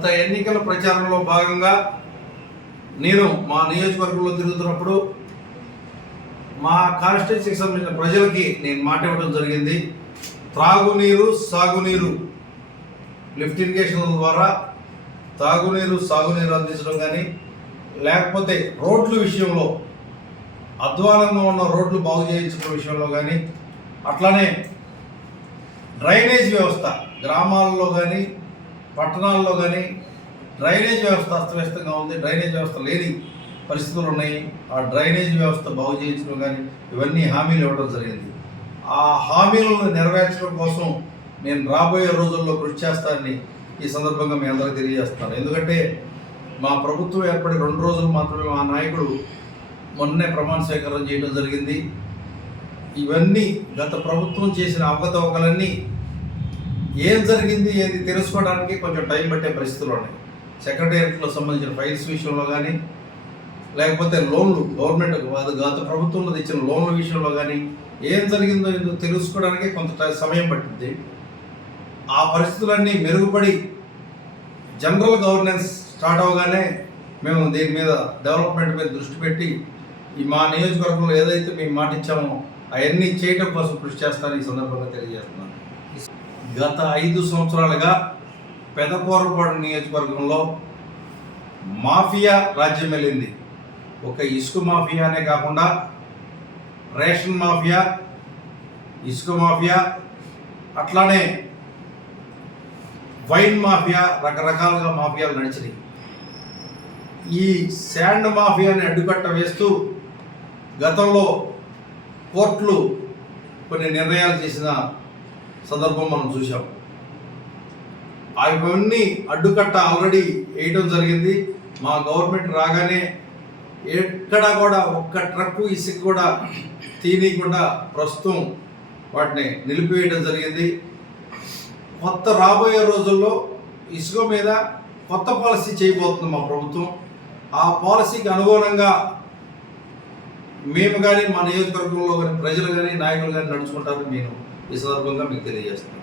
గత ఎన్నికల ప్రచారంలో భాగంగా నేను మా నియోజకవర్గంలో తిరుగుతున్నప్పుడు మా కాన్స్టిట్యున్సీకి సంబంధించిన ప్రజలకి నేను మాట ఇవ్వడం జరిగింది. త్రాగునీరు, సాగునీరు, లిఫ్ట్ ఇరిగేషన్ ద్వారా తాగునీరు, సాగునీరు అందించడం కానీ, లేకపోతే రోడ్ల విషయంలో అధ్వానంగా ఉన్న రోడ్లు బాగు చేయించడం విషయంలో కానీ, అట్లానే డ్రైనేజ్ వ్యవస్థ గ్రామాల్లో కానీ పట్టణాల్లో కానీ డ్రైనేజ్ వ్యవస్థ అస్తవ్యస్తంగా ఉంది. డ్రైనేజ్ వ్యవస్థ లేని పరిస్థితులు ఉన్నాయి. ఆ డ్రైనేజ్ వ్యవస్థ బాగు చేయించడం కానీ ఇవన్నీ హామీలు ఇవ్వడం జరిగింది. ఆ హామీలను నెరవేర్చడం కోసం నేను రాబోయే రోజుల్లో కృషి చేస్తానని ఈ సందర్భంగా మీ అందరికీ తెలియజేస్తాను. ఎందుకంటే మా ప్రభుత్వం ఏర్పడి 2 రోజులు మాత్రమే మా నాయకుడు మొన్నే ప్రమాణ స్వీకారం చేయడం జరిగింది. ఇవన్నీ గత ప్రభుత్వం చేసిన అవకతవకలన్నీ ఏం జరిగింది ఏది తెలుసుకోవడానికి కొంచెం టైం పట్టే పరిస్థితులు ఉన్నాయి. సెక్రటేరియట్లో సంబంధించిన ఫైల్స్ విషయంలో కానీ, లేకపోతే లోన్లు గవర్నమెంట్ గత ప్రభుత్వంలో తెచ్చిన లోన్ల విషయంలో కానీ ఏం జరిగిందో ఏదో తెలుసుకోవడానికి కొంత సమయం పట్టింది. ఆ పరిస్థితులన్నీ మెరుగుపడి జనరల్ గవర్నెన్స్ స్టార్ట్ అవగానే మేము దీని మీద డెవలప్మెంట్ మీద దృష్టి పెట్టి మా నియోజకవర్గంలో ఏదైతే మేము మాట ఇచ్చామో అవన్నీ చేయడం కోసం కృషి చేస్తానని ఈ సందర్భంగా తెలియజేస్తున్నాను. గత 5 సంవత్సరాలుగా పెదకూరపాడు నియోజకవర్గంలో మాఫియా రాజ్యం వెళ్ళింది. ఒక ఇసుక మాఫియానే కాకుండా రేషన్ మాఫియా, ఇసుక మాఫియా, అట్లానే వైన్ మాఫియా, రకరకాలుగా మాఫియాలు నడిచినాయి. ఈ శాండ్ మాఫియాని అడ్డుకట్ట వేస్తూ గతంలో కోర్టులు కొన్ని నిర్ణయాలు చేసిన సందర్భం మనం చూసాం. అవన్నీ అడ్డుకట్ట ఆల్రెడీ వేయడం జరిగింది. మా గవర్నమెంట్ రాగానే ఎక్కడా కూడా ఒక్క ట్రక్కు ఇసుక కూడా తీయకుండా ప్రస్తుతం వాటిని నిలిపివేయడం జరిగింది. కొత్త రాబోయే రోజుల్లో ఇసుక మీద కొత్త పాలసీ చేయబోతుంది మా ప్రభుత్వం. ఆ పాలసీకి అనుగుణంగా మేము కానీ మా నియోజకవర్గంలో కానీ ప్రజలు కానీ నాయకులు కానీ నడుచుకుంటారని నేను ఈ సందర్భంగా మీకు తెలియజేస్తున్నాను.